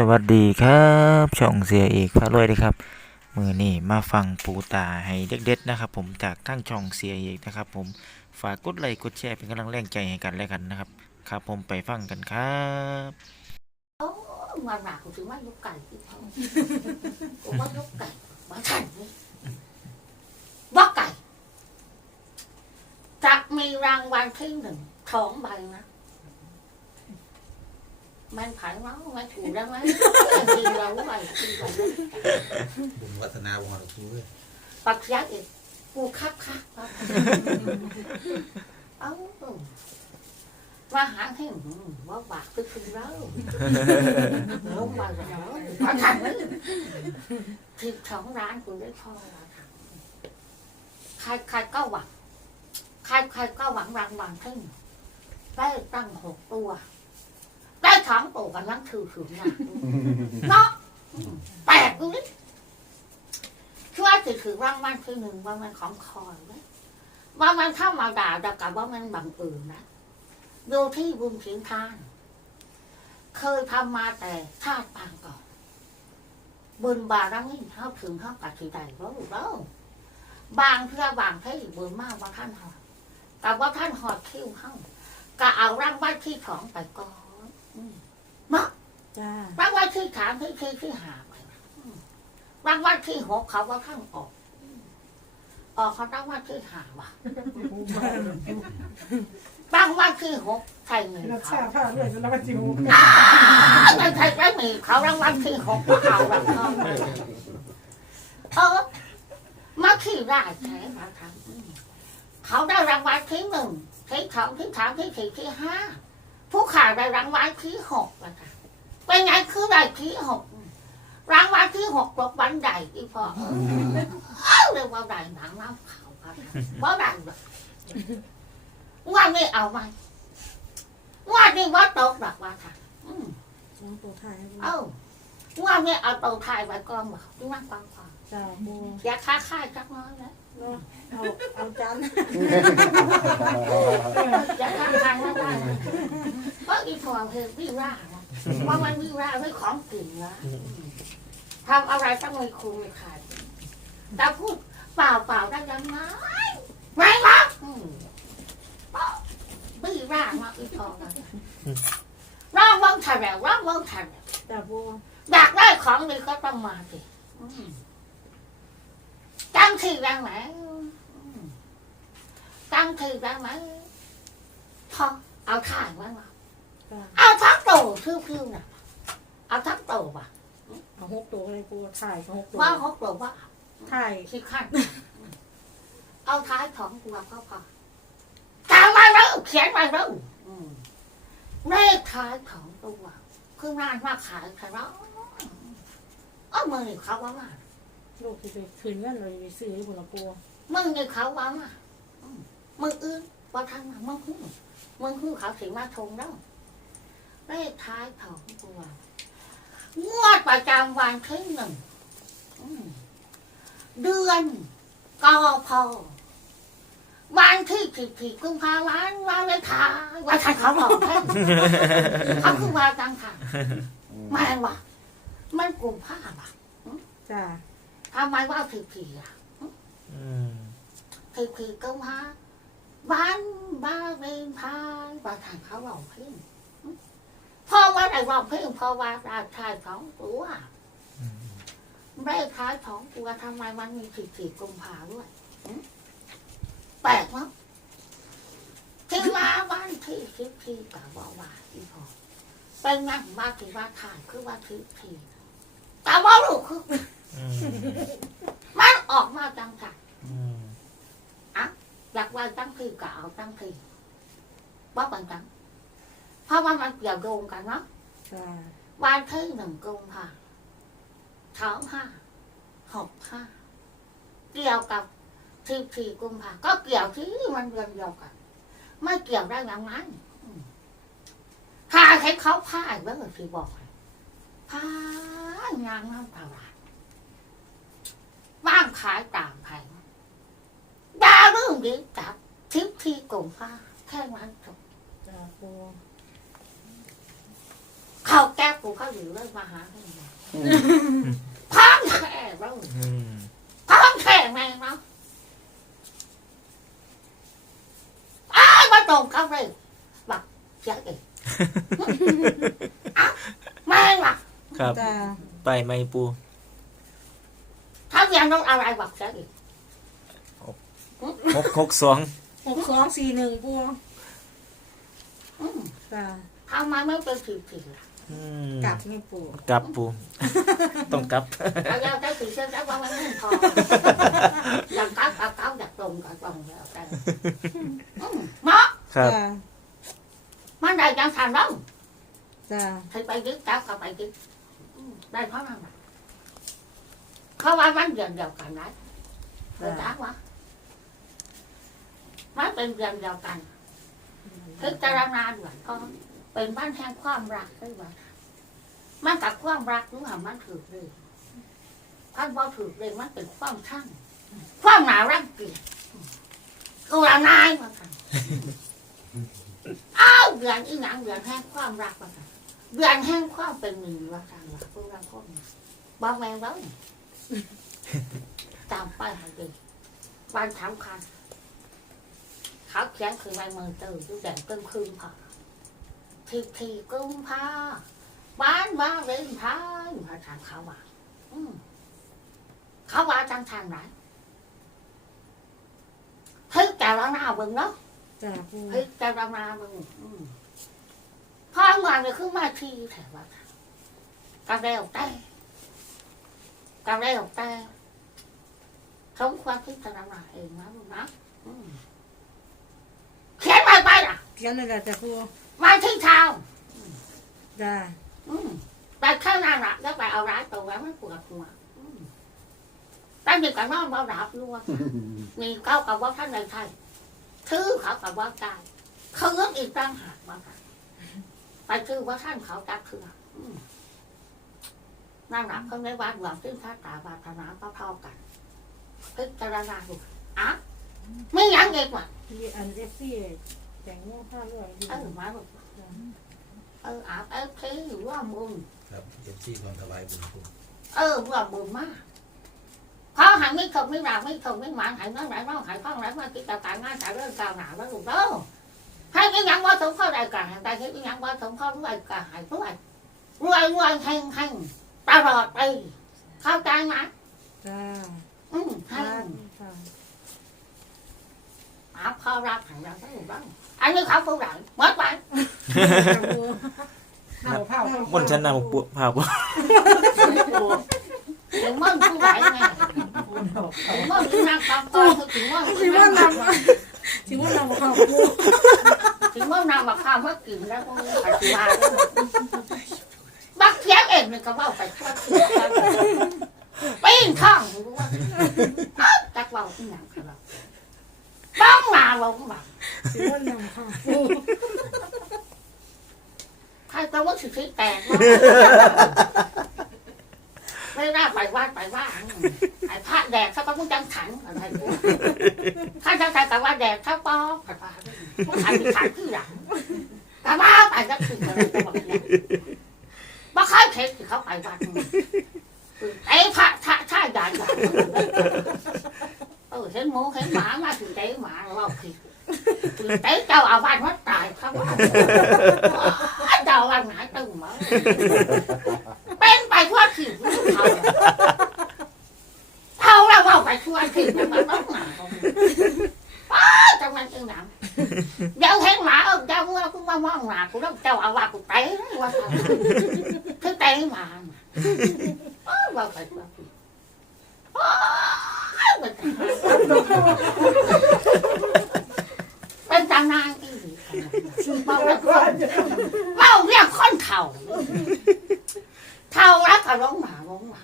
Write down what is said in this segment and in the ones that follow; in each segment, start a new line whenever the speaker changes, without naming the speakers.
สวัสดีครับช่องเสียเอกพระรวยนะครับ มือนี่มาฟังปูตาให้เด็ดๆนะครับ ผมจากทั้งช่องเสียเอกนะครับ ผมฝากกดไลค์กดแชร์เป็นกำลังแรงใจให้กันและกันนะครับ ครับ ผมไปฟังกันครับ
โอ้มาหนากูถึงว่ายกไก่ที่เขากูว่ายกไก่มาขันนี่ว่าไก่จะมีรางวัลที่หนึ่งสองใบนะ มันผ่านว่ามันถูกแล้วไหมกินเราไหวกินเราด้วย
บุญวัฒนาวงศ์คูด้วย
ปักยักษ์อีกกูคักคักครับเอ้าว่าหาให้หืมว่าบากก็คือเราลงมาแล้วมาขันนี่ทิพสองร้านกูได้พอแล้วค่ะใครใครก็หวังใครใครก็หวังรางวัลที่หนึ่งได้ตั้งหกตัว ได้กันนั่งถือถือนะเนาะแปลกดูนี่ช่วยถือถือรางวัลที่หนึ่งว่ามันของคอยไหมว่ามันเข้ามาด่าแต่กับว่ามันบังเอิญนะดูที่บุญเสียงทาน เคยทำมาแต่ชาติปางก่อนบุญบารมีเท่าถึงเท่ากับที่ใดรู้แล้วบางเพื่อบางที่บุญมากว่าท่านหอดแต่ว่าท่านหอดคิ้วเข้าก็เอารางวัลที่สองไปก่อน อืมมา
จ้า
รางวัลที่สามที่ที่ที่หาไปนะอืมรางวัลที่หกเขาว่าท่านออก ออกเขารางวัลที่หาว่ะรางวัลที่หกใช่เงิน
รัก
เขา
ษาผ้าด้วยแล้วก็จิว
อ้าวไม่ใช่ไม่มีเขารางวัลที่หกก็เอาแล้วเขาเออมาขี่ได้แค่มาทำอืมเขาได้รางวัลที่หนึ่งที่สองที่สามที่สี่ที่ห้า ผู้ขายได้รางวัลที่หกนะคะเป็นไงคือได้ที่หกรางวัลที่หกตกบันไดอีพอเออเอ้าเรียกว่าได้หนังน้ำเขาค่ะว่าได้แบบว่าไม่เอาไหมว่านี่ว่าตกหรอกว่าค่ะอืม
สองตัวท้าย
เอ้า ว่าไม่เอาตัวไทยไว้ก่อนบอกที่นั่งฟังก่อน
จ้าโบ
อย่าค้าค่ายจักน้อยนะ
เนาะเอาเอาจาน
อย่าค้าค่ายไม่ได้นะเพราะอีทองคือวิร่านะว่ามันวิร่าไม่ของจริงนะทำอะไรต้องมีคุณมีขายแต่พูดเปล่าเปล่าๆได้ยังไงไม่รักอืมวิร่ามากอีทองนะร่างวังถ่ายแบบร่างวังถ่ายแบบ
จ้าโบ
อยากได้ ของดีก็ต้องมาสิอืมจังทีได้ไหมอืมจังทีได้ไหมพอเอาถ่ายไว้มา
จ้า
เอาทั้งโตพิ้วๆน่ะ เอาทั้งโตว่ะ
เอาหกตัวเลยโบถ่ายหกตัว
ว่าหกโตว่า
ถ่าย
ขี้ขั้นเอาท้ายของตัวก็พอจำมาแล้วเขียนมาแล้วอืมเลขท้ายของตัวคืองานมาขายใช่ไหมเอา มือนี่เขาว่ามา
ลูกที่ไปคืนเงินเลยไปซื้อให้บุญละโบ
มึงนี่เขาว่ามาอืมมึงอื่นว่าทางมามึงหูมึงหูเขาสิมาชงแล้วเลขท้ายของตัวงวดประจำวันที่หนึ่งอืมเดือนกพวันที่สิบสี่กุมภาพันธ์วันเลขท้ายวันทันเขาบอกแค่เขาคือว่าจังค่ะแม่งว่ะ มันกุมภาพันธ์
จ้า
ทำไมว่าสิบสี่อะ
อืม
คือคือก็มาบ้านบ้านเรนพายว่าทางเขาร้องเพลงเพราะว่าได้ร้องเพลงเพราะว่าราชายสองตัวได้ท้ายสองตัวทำไมมันมีสี่สี่กุมภาด้วยหึแปลกมั้งที่มาบ้านที่สิบสี่กับว่าว่าอีพอ เป็นนั่งมาที่ว่าถ่ายคือว่าสิบสี่แต่ว่าลูกคือ
มั
นออกมาจังสัน
อืม
อยากว่าตั้งทีก็เอาตั้งทีว่าบังจังเพราะว่ามันเกี่ยวโยงกันเนาะ
จ้า
วันที่หนึ่งกุมภาสองห้าหกห้าเกี่ยวกับทีทีกุมภาก็เกี่ยวที่มันเดือนเดียวกัน ไม่เกี่ยวได้ยังไง ถ้าให้เขาพ่ายเมื่อที่บอกให้พ่ายงานน้ำตลาดบ้างขายต่างแผงดาเรื่องนี้จับทิพทีกงฟ้าแค่นั้นจบ
จ้าโบ
เขาแก้กูเขาอยู่เรื่องมาหาให้พร้อมแค่บ้าง
อืม
พร้อมแค่แม่เนาะอ้าวมาตรงเขาเลยบักเสียเองอ้าว แม่บัก
ครับ
จ้า
ไปไหมปู
ถ้าเรียนต้องอะไรบักเสียเอง
หกหกสอง
หกสองสี่หนึ่งปู
อืม
จ้า
ทำไมไม่เป็นผิดผิดล่ะ
อืม
กลับไม่ปู
กลับปู ต้องกลับ
เอาแล้วได้ผิดเส้นได้ว่ามันไม่พออยากก้าวก้าวก้าวอยากตรงก็ตรงแล้วแต่อืมเนาะ
ครับ
จ้า
มั นได้ยังทานแล้ว
จ้า
ใครไปยึดจับก็ไปยึดอืมได้เพราะนั่นน่ะเขาว่ามันเดือนเดียวกันนะเดือนจ้าวะมันเป็นเดือนเดียวกันคือจะรานานเหมือนก็เป็นบ้านแห่งความรักด้วยว่ามันกับความรักรู้ว่ามันถือเลยพันว่าถือเลยมันเป็นความช่างความหนารังเกียจกูละนายมากันอ้าว เดือนอีหนังเดือนแห่งความรักมากันเดือนแห่งความเป็นหนึ่งว่าทางว่าพวกเราคนบอกแมงแล้วจำไปให้ดีวันสำคัญเขาเขียนคือวันมือตื่นดูแดงเกินคืนพอทีทีกุมพาบ้านบ้านเล่นพายมาทางเขาว่าอืมเขาว่าจังทางไหนเฮ้ยแต่ละหน้าเบิ่งเนาะ
จ้าปู
เฮ้ยจะรำนามึงอืมพ่อมาเลยคือมาทีแถวว่ากระเร็วแต่กระเร็วแต่สมควรที่จะรำนาเองนะมึงนะอืมเขียนไปไปล่ะ
เขียนเลยจ้าปู
มาที่เท้า
จ้า
อืมแต่ข้างหน้าหลักแล้วไปเอาร้ายตัวไว้มันปวดหัวอืมแต่เด็กก็นอนเบาดับรู้ว่ามีเก้ากับว่าท่านในไทย ถือเขากับว่าใจเขาเงินอีกตั้งหากมาค่ะไปคือว่าท่านเขาจักคืออืมนั่นแหละเขาในวัดหวังซึ่งท่าตาบาธนาก็เท่ากันพิจารณาดูอะไม่ยั้งเองว่ะ
ที่อันเอฟซีแต่งโม่ผ้าด้วยอยู่
เออมาบอกเอออาบเอฟซีหรือว่ามึง
ครับเอฟซีก่อนถวายบุญคุณ
เออว่ามึงมาก เขาหายไม่ถกไม่ด่าไม่ถกไม่หวานหายนั่งไหนน้องหายข้องไหนมาคิดแต่การงานแต่เรื่องกาวหนาแล้วลูกเด้อให้ cái nhắn qua sống เข้าได้กันแต่ที่ cái nhắn qua sống เข้าด้วยกันหายด้วยรวยรวยแห่งแห่งตลอดไปเข้าใจไหม
จ้า
อืม
จ้า
ให้
จ้า
อาพ่อรักของเราทั้งหมดบ้างอันนี้เขาผู้ใหญ่หมดไป
ปูเอาผ้า
บนชั้นนำปูพาปู
ถึงมันผู้ใหญ่ไงถึงมันที่นั่งตามตัวถึงมัน
สิว่านำสิว่านำข้าวปู
ถึงมันนำมาข้าวมากินแล้วก็ปัจจุบันบักเทียงเองนี่ก็ว่าไปทั่วปิ้งข้างรู้ว่าจักว่าที่ไหนครับบ้องมาลงมา
สิว่านำข้าว
ใครก็ว่าสิทธิแตกไม่ได้ ไปว่าไอ้พระแดกเขาก็มึงจังขันอะไรข้าจะใส่กับว่าแดกข้าปอผัดปลาผู้ชายมีขันที่หลังกะว่าไปก็ถึงอะไรก็บอกเนี่ยมาค่อยเทสเขาไปวัดไอ้พระท่าท่าใหญ่ใหญ่เออเห็นหมูเห็นหมามาถึงเตะหมาเราผิดเตะเจ้าอาวาสวัดตายครับว่าเจ้าอาวาสหายตึงมาเป็นไปทั่วถิ่นเขาเท่าเราเอาไปทั่วถิ่นมันต้องหนาป้าจังมันจังหนัง เดี๋ยวเห็นหมาเออเจ้าเมื่อกูมามองหนากูต้องเจ้าอาวาสกูเตะว่าคือเตะหมาว่าไปทั่วถิ่นเป็นตำนานอีกเมาแล้วเมาเรียกคนเข่าเท่ารักกับร้องหมาร้องหมา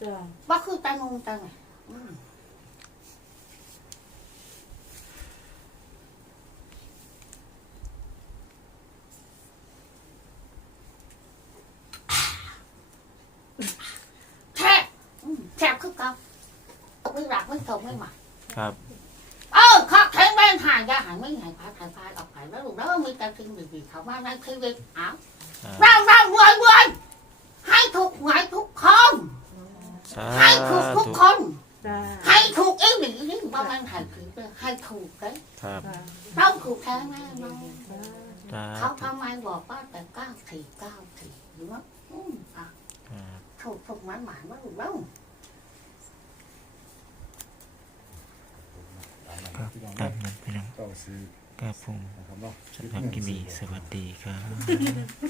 จ้า
ว่าคือตางงตาไงอืมแทบอืมแทบคือกับ ไม่รักไม่ทงไม่หมัก
ครับ
เออข้อแข็งแรงหายยาหายไม่หายพาถ่ายพาออกไปแล้วลูกแล้วมีแต่สิ่งดีๆเขามาในชีวิตอ้าวร่างร่างรวยรวยให้ถูกหวยทุกคนให้ถูกทุกคนให้ถูกอีหลีนี่ว่ามันถ่ายผิดเลยให้ถูกเลย
ครับ
จ้า
ต้องถูกแท้แน่นอนเขาทำไมบอกว่าแต่เก้าสี่เก้าสี่หรือว่าอืมอะถูกถูกหมายหมายว่าถูกแล้ว
ตามนั้นพี่น้อง
เก้าสี่
ครับผม
นะครับเนาะ
สำหรับกินดีสวัสดีครับ